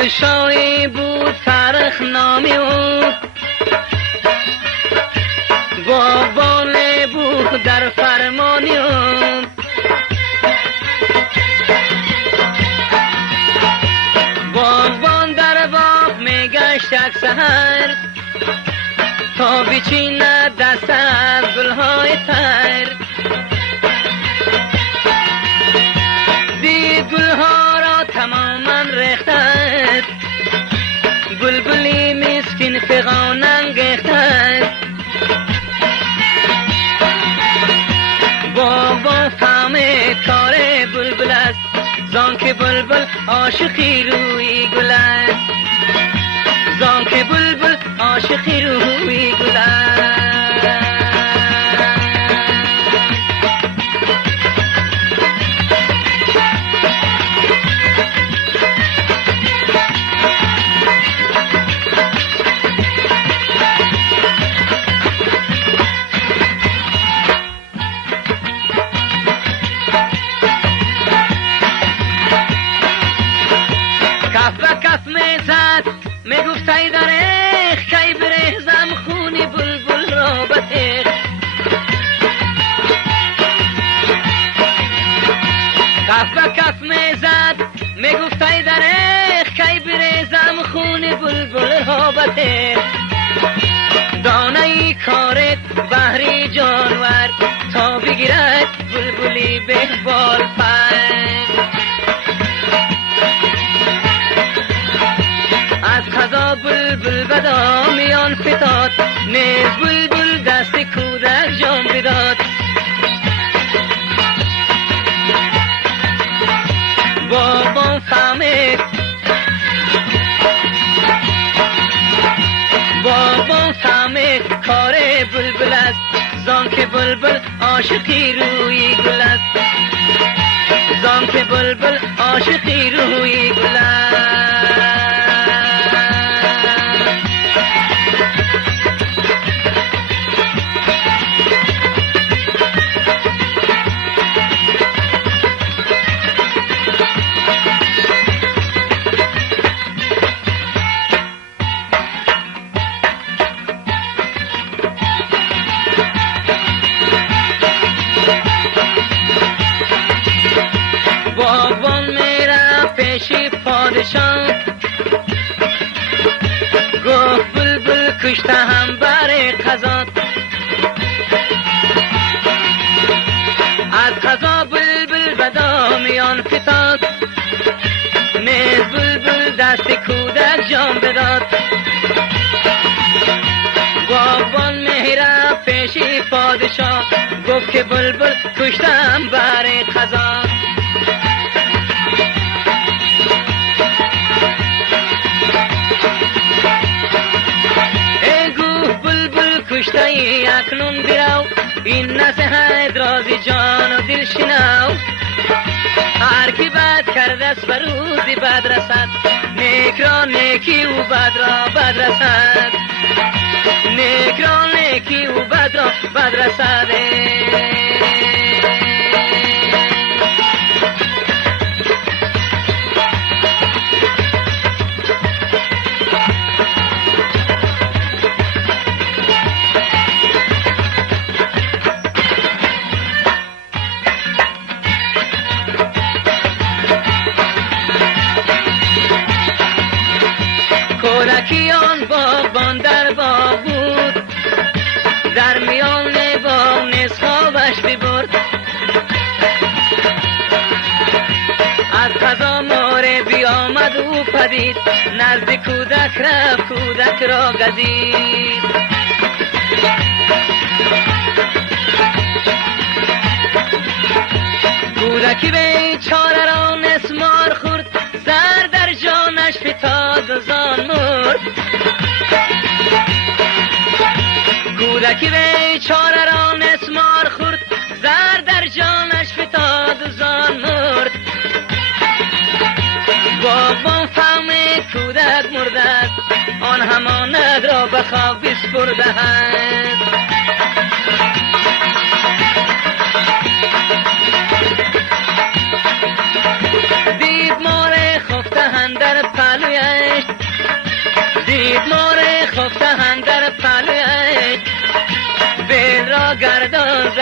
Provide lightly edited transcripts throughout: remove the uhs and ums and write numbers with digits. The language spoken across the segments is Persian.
پادشاهی بود فرخ نامی او، باغبان بود در فرمانی او. باغبان در باغ میگشت یک سحر، تا بچیند دست از گلهای تر. دید گلها را تماما ریختند، بلبلی مسکین فغان انگیختند. بابا فهمید کار بلبل است، زانکه بلبل عاشقی روی گل است، زانکه بلبل عاشقی روی گل است. میگفت ای دریغ کی بریزم خونی بلبل را به تیغ. کف به کف میزد میگفت ای دریغ کی بریزم خونی بلبل را به تیغ. دانه ای کارت بحری جانور، تا بگیرد بلبلی به بال پر. از خزا بلبل به دامیان فتاد، نیز بلبل دست کودک جان بداد. بابا فهمید، بابا فهمید کار بلبل است، زانکه بلبل عاشقی روی گل است، زانکه بلبل عاشقی روی گل است. باغبان میره پیش پادشاه، گفت بلبل کشته هم بر قضا. از قضا بلبل به دامیان فتاد، نیز بلبل دست کودک جان بداد. باغبان میره پیش پادشاه، گفت که بلبل کشته هم بر قضا. کشته ای اکنون برو، این نصیحت رازی جان و دل شنو. هر کی بد کرده است به روزی بد رسد، نیک را نیکی و بد را بد رسد، نیک را نیکی و بد را بد رسد. کودکیان باغبان در باغ بود، در میان باغ نیز خوابش ببرد. از قضا ماره بیامد او پدید، نزد کودک رفت کودک را گزید. کودکی بیچاره را مسمار خورد، زر در جانش فتاد و زان مرد. کودکی بیچاره را مسمار خورد، زر در جانش فتاد و زان مرد. باغبان فهمید کودک مرده است، آن هماند را به خواب بسپرده است. دید مار خفته اندر پهلویش،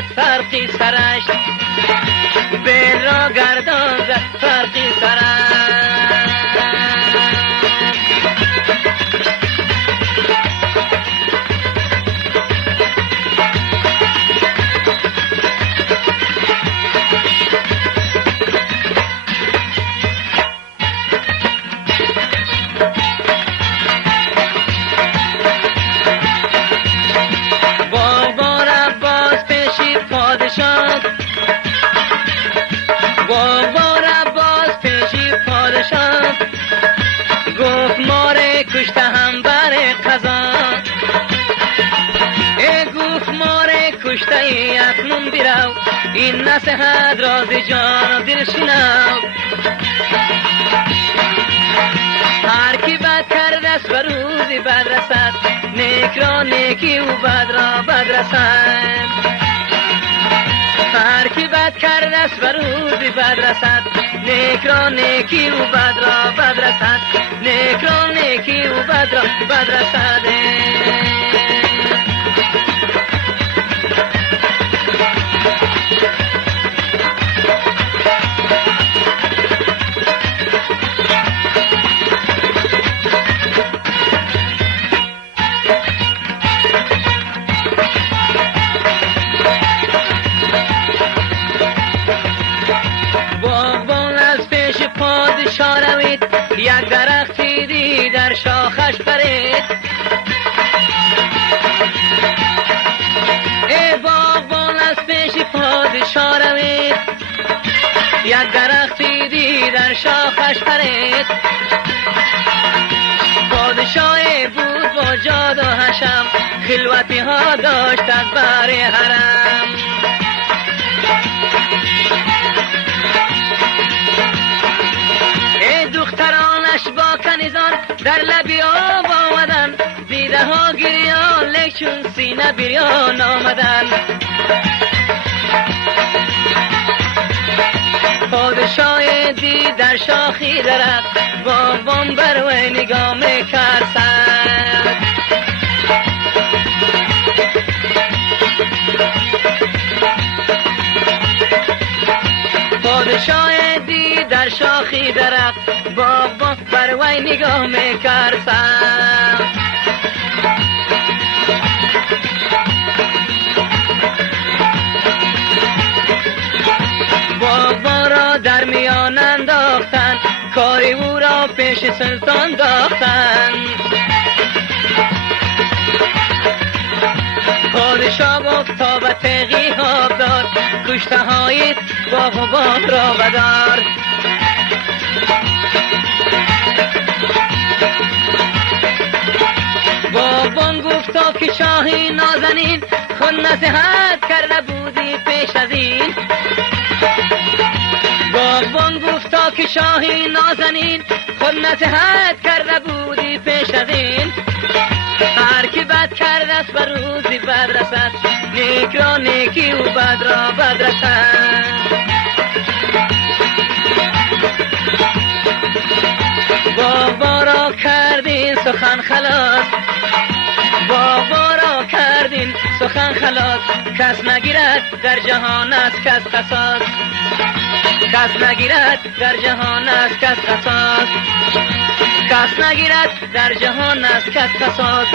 زد فرقی سرش، بین را گردان زد فرقی سرش. باغبان عباس پیشی پادشاه، گفت ماره کشته هم بر قضا. گفت ماره کشته ای اکنون بیرو، این نصیحت راز جان و دل شنو. هر کی بد کرده است و روزی بد رسد، نیک را نیکی و بد را بد رسد. هر کی بد کرده است و روزی بد رسد، نیک را نیکی و بد را بد رسد. نیک را نیکی و بد را بد رسد. پادشاه روید، یک درختی دی در شاخش پرید. ای باغبان از پیش پادشاه روید، یک درختی دی در شاخش پرید. پادشاه بود با جاد و حشم، خلوتی ها داشت از بر حرم. دخترانش با کنیزان در لبی آب آمدن، دیده ها گریان لیک چون سینه بریان آمدن. پادشاه دید در شاخی درخت، باغبان بر وی نگاه میکرد سخت. پادشاه دید در شاخی درخت، باغبان بر وی نگاه میکرد سخت. باغبان را در میان انداختند، کاری او را پیش سلطان داختند. پادشاه گفت تا به تیغی آب دار، کشته های باغبان را بدار. باغبان گفتا که شاهی نازنین، خود نصیحت کرده بودی پیش از این. باغبان گفتا که شاهی نازنین، خود نصیحت کرده بودی پیش از این. هر کی بد کرده است و روزی بد رسد، نیک را نیکی و بد را بد رسد. باغبان را کردین سخن خلاص، باغبان را کردین سخن خلاص. کس نگیرد در جهان است کس قصاص، کس نگیرد در جهان است کس قصاص. کس نگیرد در جهان است کس قصاص.